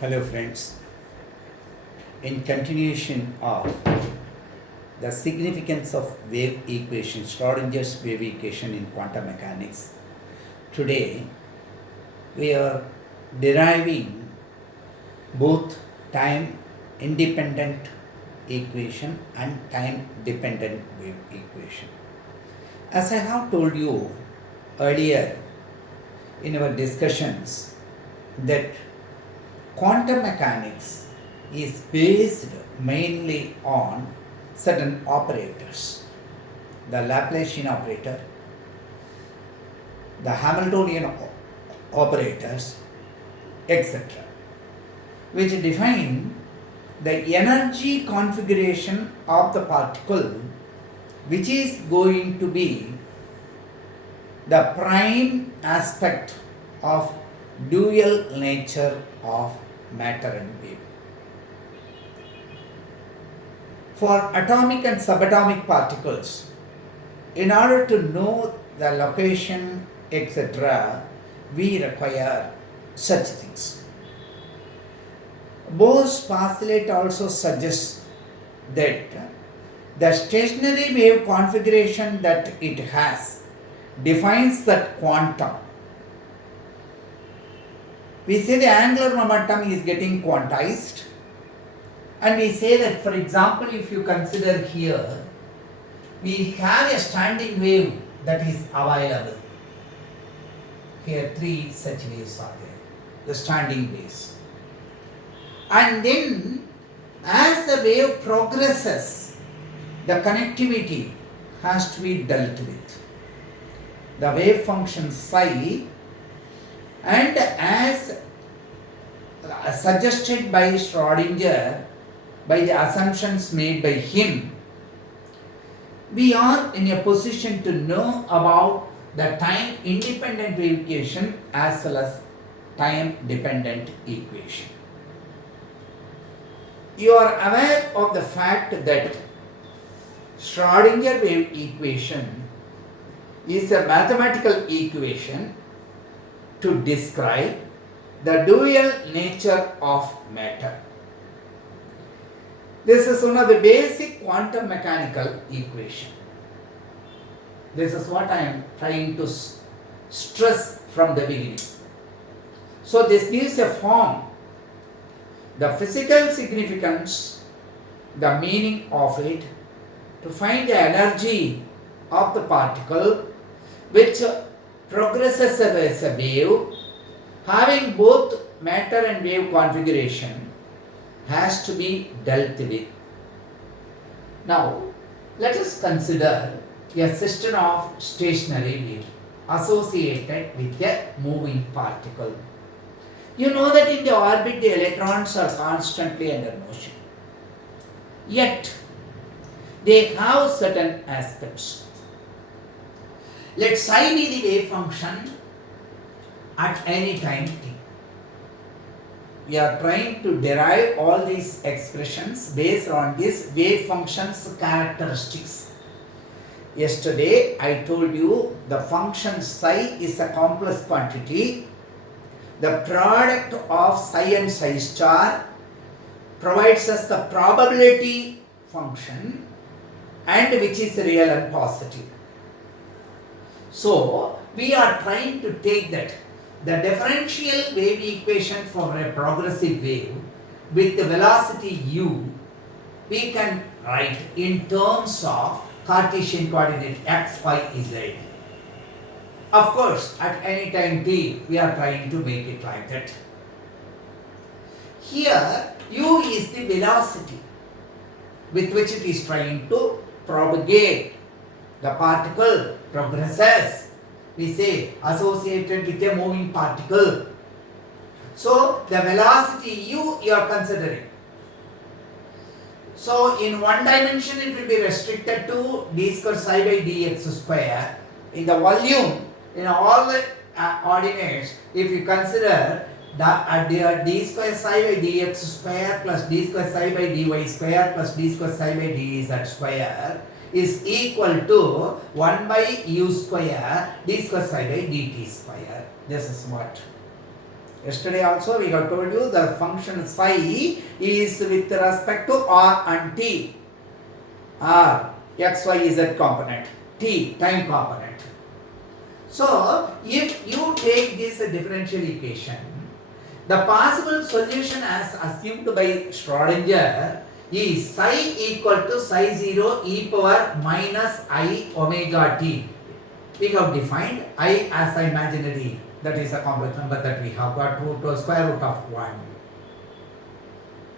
Hello, friends. In continuation of the significance of wave equation, Schrodinger's wave equation in quantum mechanics, today we are deriving both time independent equation and time dependent wave equation. As I have told you earlier in our discussions, that quantum mechanics is based mainly on certain operators, the Laplacian operator, the Hamiltonian operators, etc., which define the energy configuration of the particle, which is going to be the prime aspect of dual nature of matter and wave. For atomic and subatomic particles, in order to know the location, etc., we require such things. Bohr's postulate also suggests that the stationary wave configuration that it has defines that quantum. We say the angular momentum is getting quantized, and we say that, for example, if you consider here, we have a standing wave that is available. Here, three such waves are there, the standing waves. And then, as the wave progresses, the connectivity has to be dealt with. The wave function psi, and as suggested by Schrodinger, by the assumptions made by him, we are in a position to know about the time independent wave equation as well as time dependent equation. You are aware of the fact that Schrodinger wave equation is a mathematical equation to describe the dual nature of matter. This is one of the basic quantum mechanical equation. This is what I am trying to stress from the beginning. So this gives a form, the physical significance, the meaning of it, to find the energy of the particle which progresses as a wave, having both matter and wave configuration, has to be dealt with. Now, let us consider a system of stationary wave associated with a moving particle. You know that in the orbit the electrons are constantly under motion. Yet, they have certain aspects. Let psi be the wave function at any time t. We are trying to derive all these expressions based on this wave function's characteristics. Yesterday I told you the function psi is a complex quantity. The product of psi and psi star provides us the probability function, and which is real and positive. So we are trying to take that the differential wave equation for a progressive wave with the velocity u, we can write in terms of Cartesian coordinate x, y, z. Of course, at any time t, we are trying to make it like that. Here, u is the velocity with which it is trying to propagate. The particle progresses. We say associated with a moving particle. So the velocity u you are considering. So in one dimension it will be restricted to d square psi by dx square. In the volume, in all the ordinates, if you consider d square psi by dx square plus d square psi by dy square plus d square psi by dz square is equal to 1 by u square d square psi by dt square. This is what. Yesterday also we have told you the function psi is with respect to r and t. R, x, y, z component, t, time component. So, if you take this differential equation, the possible solution as assumed by Schrodinger is psi equal to psi 0 e power minus I omega t. We have defined I as imaginary, that is a complex number that we have got square root of 1.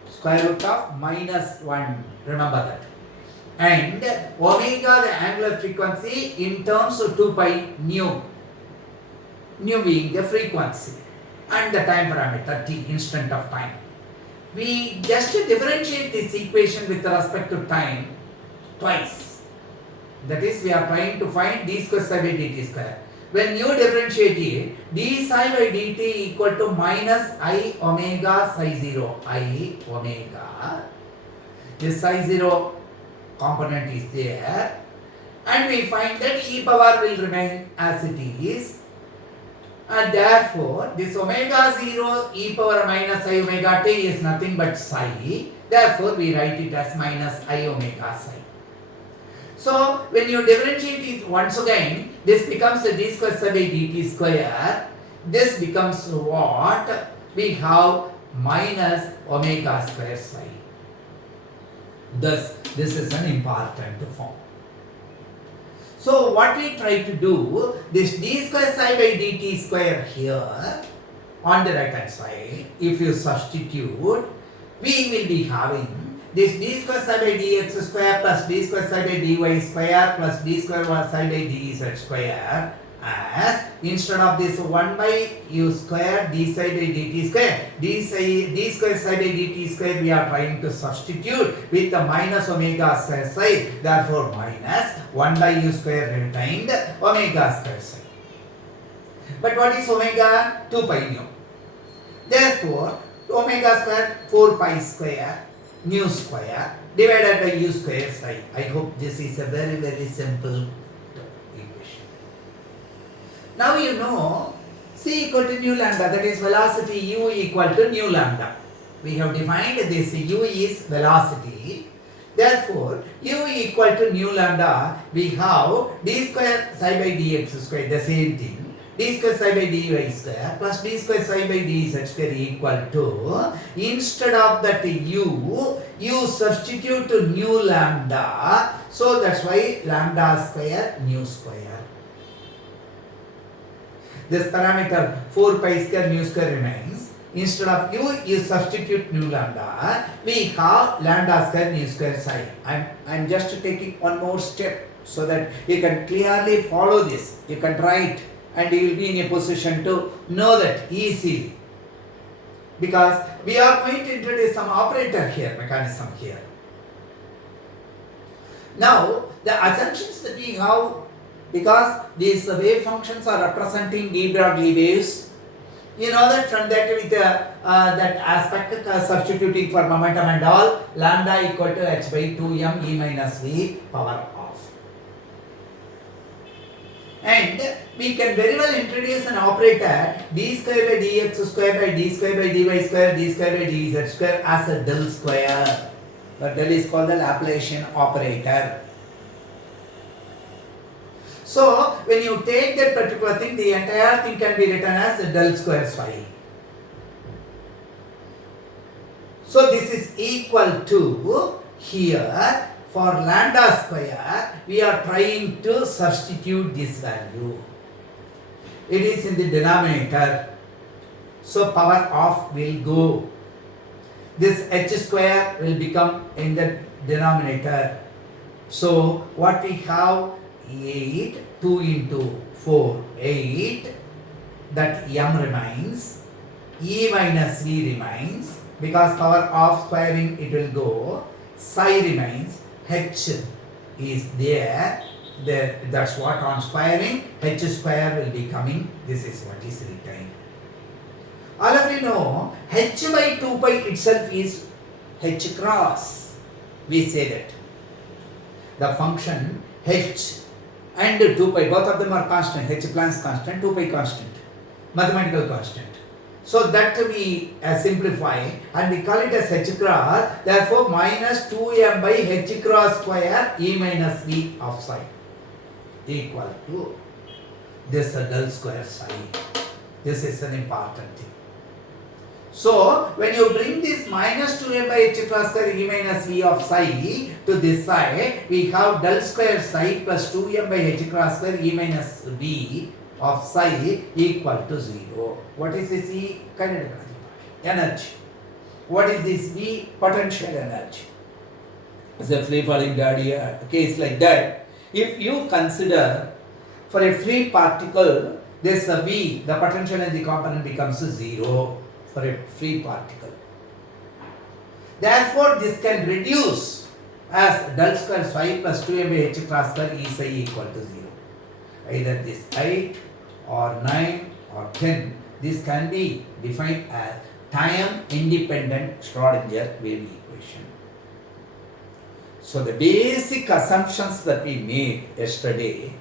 Square root of minus 1, remember that. And omega, the angular frequency in terms of 2 pi nu. Nu being the frequency and the time parameter t, instant of time. We just differentiate this equation with respect to time twice. That is, we are trying to find d square psi by dt square. When you differentiate it, d psi by dt equal to minus I omega psi 0. I omega. This psi 0 component is there. And we find that e power will remain as it is. And therefore, this omega 0 e power minus I omega t is nothing but psi. Therefore, we write it as minus I omega psi. So, when you differentiate it once again, this becomes a d square psi by dt square. This becomes what? We have minus omega square psi. Thus, this is an important form. So, what we try to do, this d square psi by dt square here on the right hand side, if you substitute, we will be having this d square psi by dx square plus d square psi by dy square plus d square psi by dz square, as instead of this 1 by u square d psi by dt square, d square psi by dt square we are trying to substitute with the minus omega square psi. Therefore, minus 1 by u square retained omega square psi. But what is omega? 2 pi nu. Therefore, omega square 4 pi square nu square divided by u square psi. I hope this is a very simple equation. Now you know c equal to nu lambda, that is velocity u equal to nu lambda. We have defined this u is velocity. Therefore, u equal to nu lambda, we have d square psi by dx square, the same thing. D square psi by dy square plus d square psi by dz square equal to, instead of that you substitute to nu lambda. So that's why lambda square nu square. This parameter 4 pi square nu square remains. Instead of you substitute nu lambda. We have lambda square nu square psi. I'm just taking one more step so that you can clearly follow this. You can write and you will be in a position to know that easily. Because we are going to introduce some operator here, mechanism here. Now, the assumptions that we have, because these wave functions are representing de Broglie waves, you know that from that with that aspect substituting for momentum and all, lambda equal to h by 2m e minus v power off. And we can very well introduce an operator d square by dx square by d square by dy square d square by dz square as a del square. The del is called the Laplacian operator. So, when you take that particular thing, the entire thing can be written as del square psi. So, this is equal to here for lambda square, we are trying to substitute this value. It is in the denominator. So, power off will go. This h square will become in the denominator. So, what we have? 8, 2 into 4, 8, that m remains, e minus v remains, because power of squaring it will go, psi remains, h is there, that's what on squaring, h square will be coming, this is what is retained. All of you know, h by 2 pi itself is h cross, we say that. The function h and 2 pi, both of them are constant, h Planck's constant, 2 pi constant, mathematical constant. So that we simplify and we call it as h cross. Therefore, minus 2m by h cross square e minus v of psi equal to this del square psi. This is an important thing. So, when you bring this minus 2m by h cross square e minus v of psi to this side, we have del square psi plus 2m by h cross square e minus v of psi equal to 0. What is this E? Kinetic energy. What is this V? Potential energy. It's a free falling body, a case like that. If you consider for a free particle, this V, the potential energy component becomes 0 for a free particle. Therefore, this can reduce as del square psi plus 2m by h cross square E psi equal to 0. Either this 8 or 9 or 10, this can be defined as time independent Schrodinger wave equation. So the basic assumptions that we made yesterday,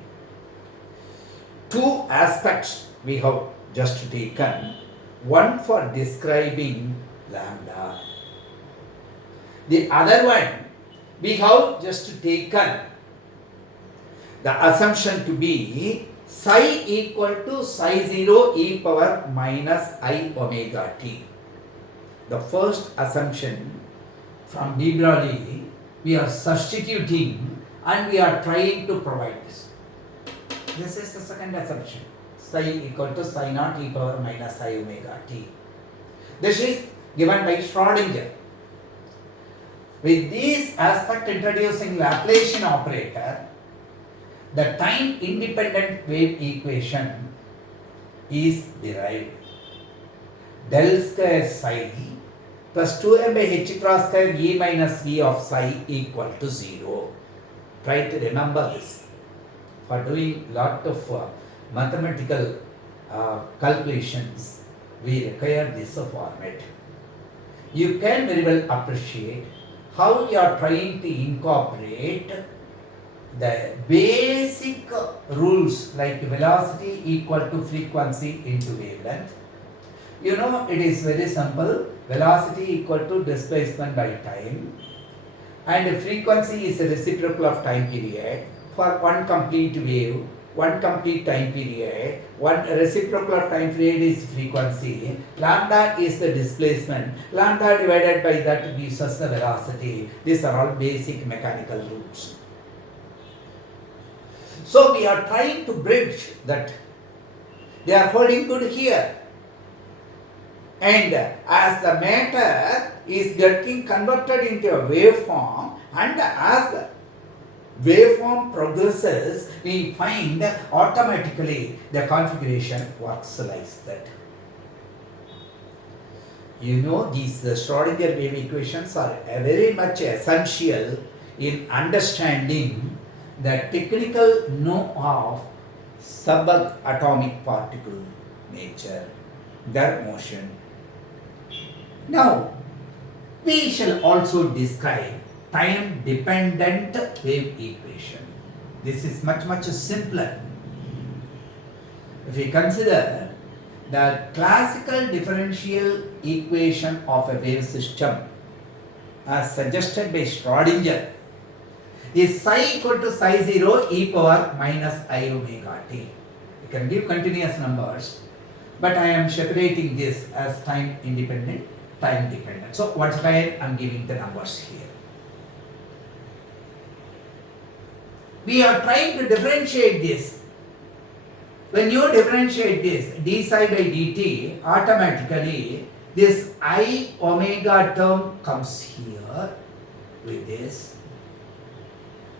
two aspects we have just taken, one for describing lambda, the other one we have just taken the assumption to be psi equal to psi 0 e power minus I omega t. The first assumption from de Broglie, we are substituting and we are trying to provide this. This is the second assumption. Psi equal to psi naught e power minus I omega t. This is given by Schrodinger. With this aspect introducing Laplacian operator, the time independent wave equation is derived. Del square psi plus 2m by h cross square e minus v of psi equal to 0. Try to remember this. For doing lot of mathematical calculations, we require this format. You can very well appreciate how you are trying to incorporate the basic rules like velocity equal to frequency into wavelength. You know, it is very simple. Velocity equal to displacement by time, and frequency is a reciprocal of time period for one complete wave, one complete time period. One reciprocal of time period is frequency. Lambda is the displacement. Lambda divided by that gives us the velocity. These are all basic mechanical rules. So we are trying to bridge that. They are holding good here. And as the matter is getting converted into a waveform, and as the waveform progresses, we find automatically the configuration works like that. You know, these Schrodinger wave equations are very much essential in understanding the technical know of subatomic particle nature, their motion. Now, we shall also describe time dependent wave equation. This is much simpler. If we consider the classical differential equation of a wave system as suggested by Schrodinger is psi equal to psi 0 e power minus I omega t. You can give continuous numbers, but I am separating this as time independent, time dependent. So once again I am giving the numbers here. We are trying to differentiate this. When you differentiate this d psi by dt, automatically this I omega term comes here with this,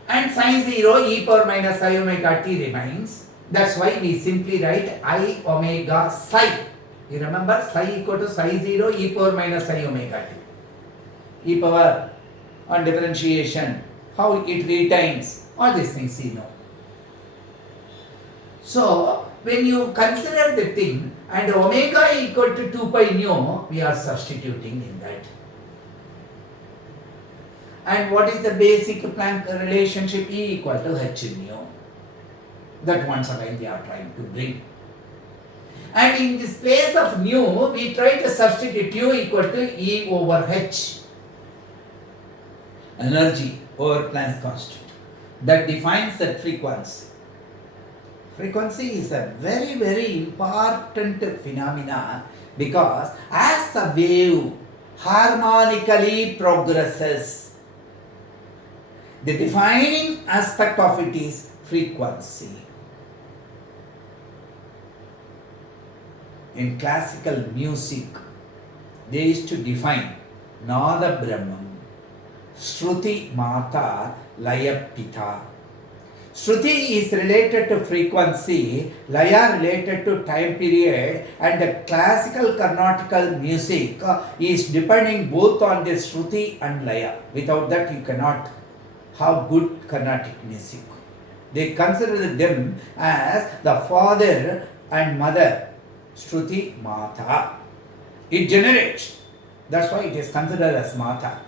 and sin 0 e power minus I omega t remains. That's why we simply write I omega psi. You remember, psi equal to psi 0 e power minus I omega t. E power on differentiation, how it retains, all these things you know. So, when you consider the thing and omega equal to 2 pi nu, we are substituting in that. And what is the basic Planck relationship? E equal to h nu. That once again we are trying to bring. And in this place of nu, we try to substitute u equal to E over h. Energy over Planck's constant. That defines that frequency. Frequency is a very, very important phenomena because as the wave harmonically progresses, the defining aspect of it is frequency. In classical music, they used to define Nada Brahman, Shruti Mata, Laya Pita. Shruti is related to frequency, Laya related to time period, and the classical Carnatical music is depending both on the Shruti and Laya. Without that, you cannot have good Carnatic music. They consider them as the father and mother, Shruti Mata. It generates. That's why it is considered as Mata.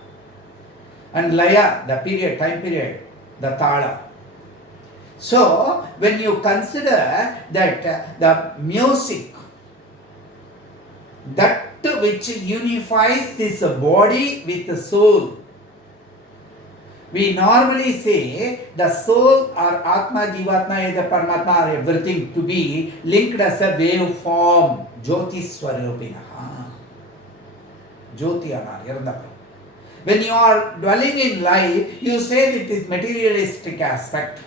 And Laya, the period, time period, the Tala. So, when you consider that the music, that which unifies this body with the soul, we normally say the soul or Atma, Jivatma, the Paramatma are everything to be linked as a wave form. Jyoti Swarupinaha. Jyoti Anarya. When you are dwelling in life, you say it is materialistic aspect.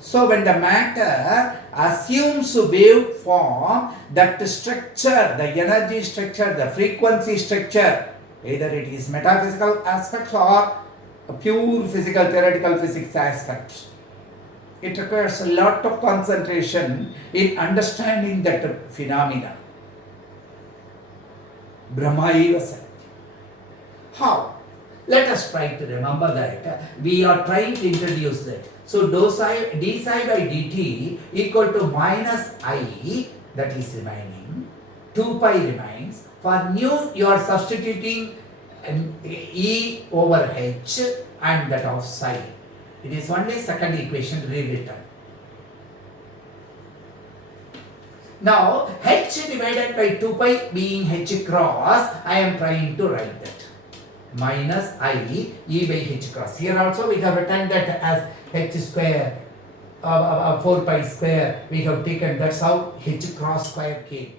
So when the matter assumes wave form, that structure, the energy structure, the frequency structure, either it is metaphysical aspects or a pure physical, theoretical physics aspects. It requires a lot of concentration in understanding that phenomena. Brahmaiva Satya. How? Let us try to remember that. We are trying to introduce that. So d psi by dt equal to minus I, that is remaining. 2 pi remains. For nu, you are substituting E over h and that of psi. It is only second equation rewritten. Now, h divided by 2 pi being h cross, I am trying to write that. Minus I E by h cross. Here also we have written that as h square, 4 pi square, we have taken, that's how h cross square came.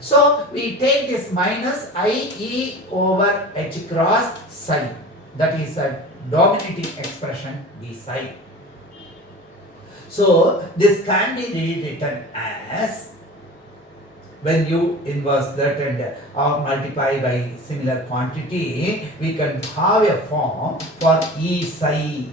So, we take this minus I E over h cross psi. That is a dominating expression d psi. So, this can be rewritten as, when you inverse that and multiply by similar quantity, we can have a form for E psi.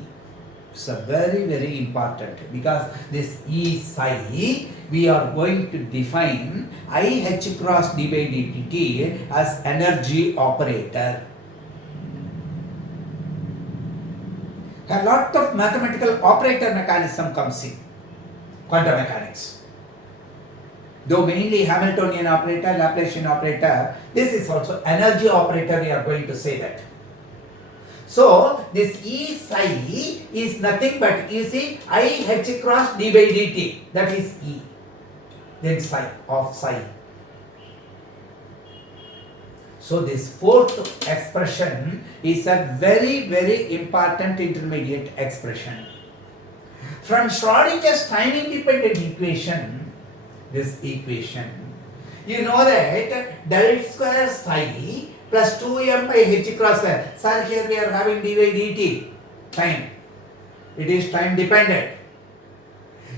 It's a very, very important, because this E psi, we are going to define I h cross d by dt as energy operator. A lot of mathematical operator mechanism comes in quantum mechanics. Though mainly Hamiltonian operator, Laplacian operator, this is also energy operator, we are going to say that. So, this E psi is nothing but, you see, I h cross d by dt, that is E, then psi of psi. So, this fourth expression is a very, very important intermediate expression. From Schrodinger's time-independent equation, this equation, you know that del square psi plus 2m by h cross square. Sir, here we are having d by dt, time. It is time dependent.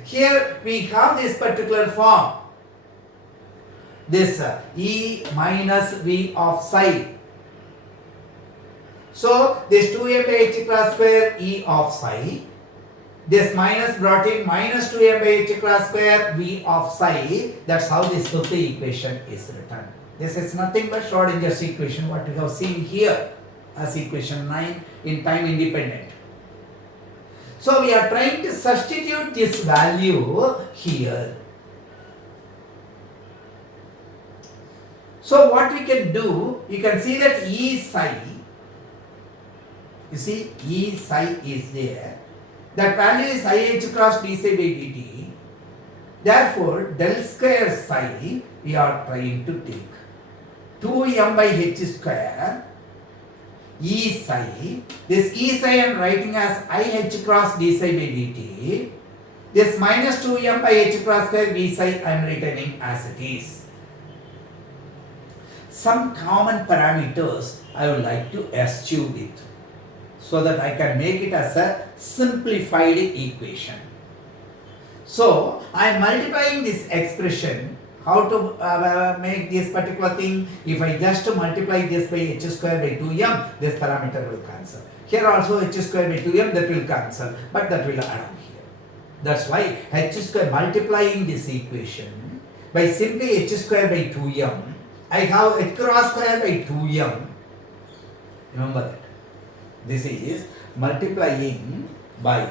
Here we have this particular form. This E minus V of psi. So, this 2m by h cross square E of psi. This minus brought in minus 2m by h cross square V of psi. That's how this fifth equation is written. This is nothing but Schrodinger's equation, what we have seen here as equation 9 in time independent. So, we are trying to substitute this value here. So, what we can do, you can see that E psi, you see E psi is there. That value is I h cross d psi by dt. Therefore, del square psi we are trying to take 2m by h square E psi. This E psi I am writing as I h cross d psi by dt. This minus 2m by h cross square V psi I am writing as it is. Some common parameters I would like to eschew with, so that I can make it as a simplified equation. So I am multiplying this expression. How to make this particular thing? If I just multiply this by h square by 2m, this parameter will cancel. Here also h square by 2m, that will cancel, but that will add on here. That's why h square, multiplying this equation by simply h square by 2m, I have h cross square by 2m. Remember that. This is multiplying by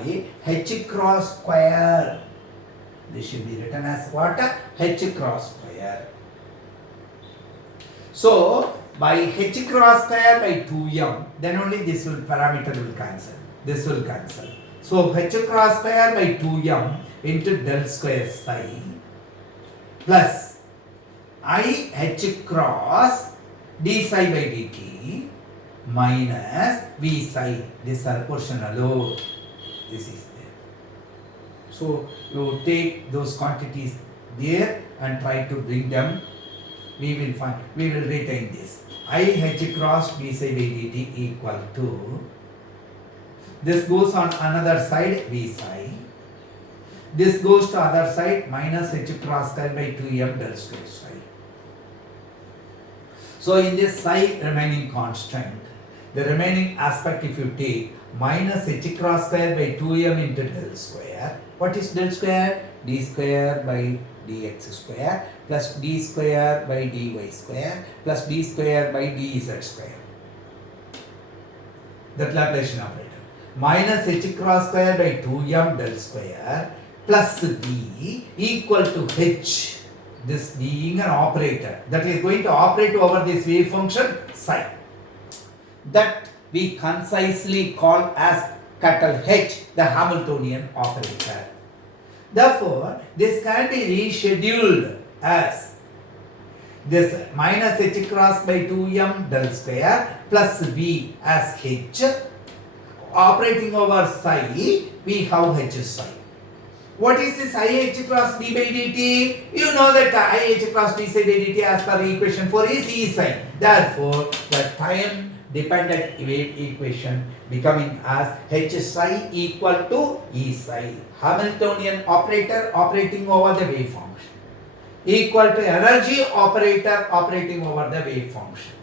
h cross square. This should be written as what? H cross square. So, by h cross square by 2m, then only this will parameter will cancel. This will cancel. So, h cross square by 2m into del square psi plus I h cross d psi by dt minus v psi. This are portional. This is there. So you take those quantities there and try to bring them. We will find. We will retain this. I h cross d psi by dt equal to. This goes on another side v psi. This goes to other side minus h cross square by 2m del square psi. So in this psi remaining constant, the remaining aspect if you take minus h cross square by 2m into del square. What is del square? D square by dx square plus d square by dy square plus d square by dz square. That Laplacian operator. Minus h cross square by 2m del square plus v equal to h. This being an operator that is going to operate over this wave function psi, that we concisely call as capital H, the Hamiltonian operator. Therefore, this can be rescheduled as this minus h cross by 2m del square plus v as h, operating over psi, we have h psi. What is this I h cross d by dt? You know that I h cross d psi by dt as per equation 4 is E psi. Therefore, the time dependent wave equation becoming as h psi equal to E psi. Hamiltonian operator operating over the wave function equal to energy operator operating over the wave function.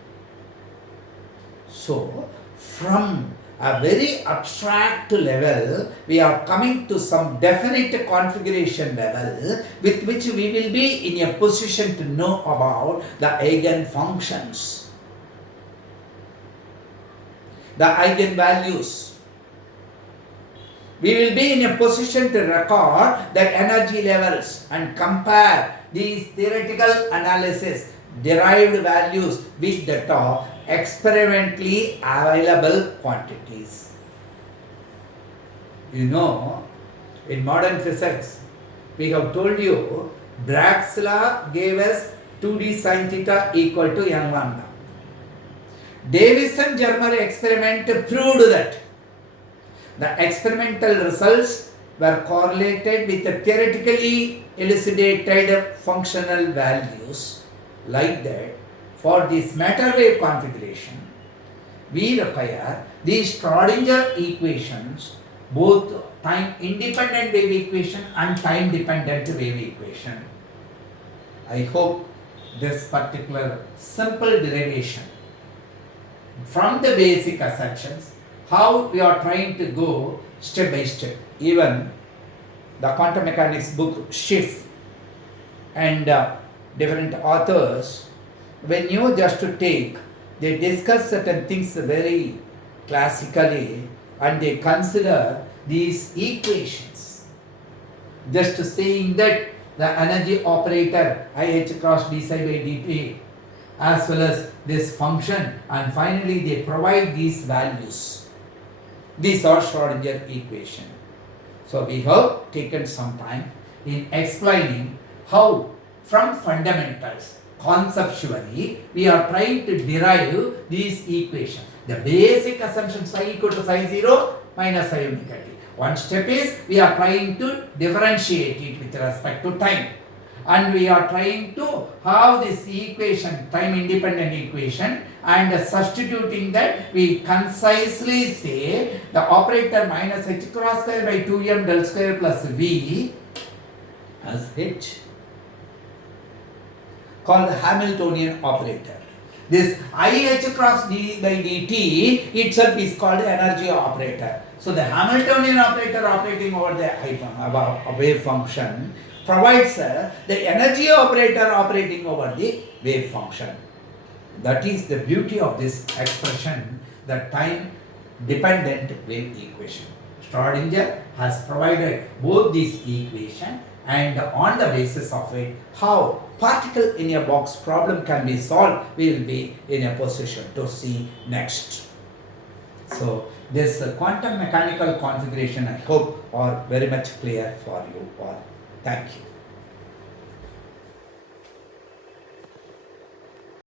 So, from a very abstract level, we are coming to some definite configuration level with which we will be in a position to know about the eigenfunctions, the eigenvalues. We will be in a position to record the energy levels and compare these theoretical analysis derived values with the top experimentally available quantities. You know, in modern physics, we have told you Bragg's law gave us 2d sin theta equal to n lambda. Davison-Germer experiment proved that the experimental results were correlated with the theoretically elucidated functional values. Like that, for this matter wave configuration, we require these Schrodinger equations, both time independent wave equation and time dependent wave equation. I hope this particular simple derivation from the basic assumptions, how we are trying to go step by step. Even the quantum mechanics book Schiff and different authors, when you just to take, they discuss certain things very classically and they consider these equations. Just saying that the energy operator IH cross d psi by dt as well as this function, and finally they provide these values. These are Schrodinger equation. So we have taken some time. in explaining how from fundamentals, conceptually, we are trying to derive these equations. The basic assumptions phi equal to phi 0 minus phi omega t. One step is we are trying to differentiate it with respect to time. And we are trying to have this equation, time independent equation, and substituting that we concisely say the operator minus h cross square by 2m del square plus v as h, called the Hamiltonian operator. This IH cross d by dt itself is called the energy operator. So the Hamiltonian operator operating over the wave function provides the energy operator operating over the wave function. That is the beauty of this expression, the time dependent wave equation. Schrodinger has provided both these equations, and on the basis of it, how particle in a box problem can be solved, we will be in a position to see next. So this quantum mechanical configuration, I hope, are very much clear for you all. Thank you.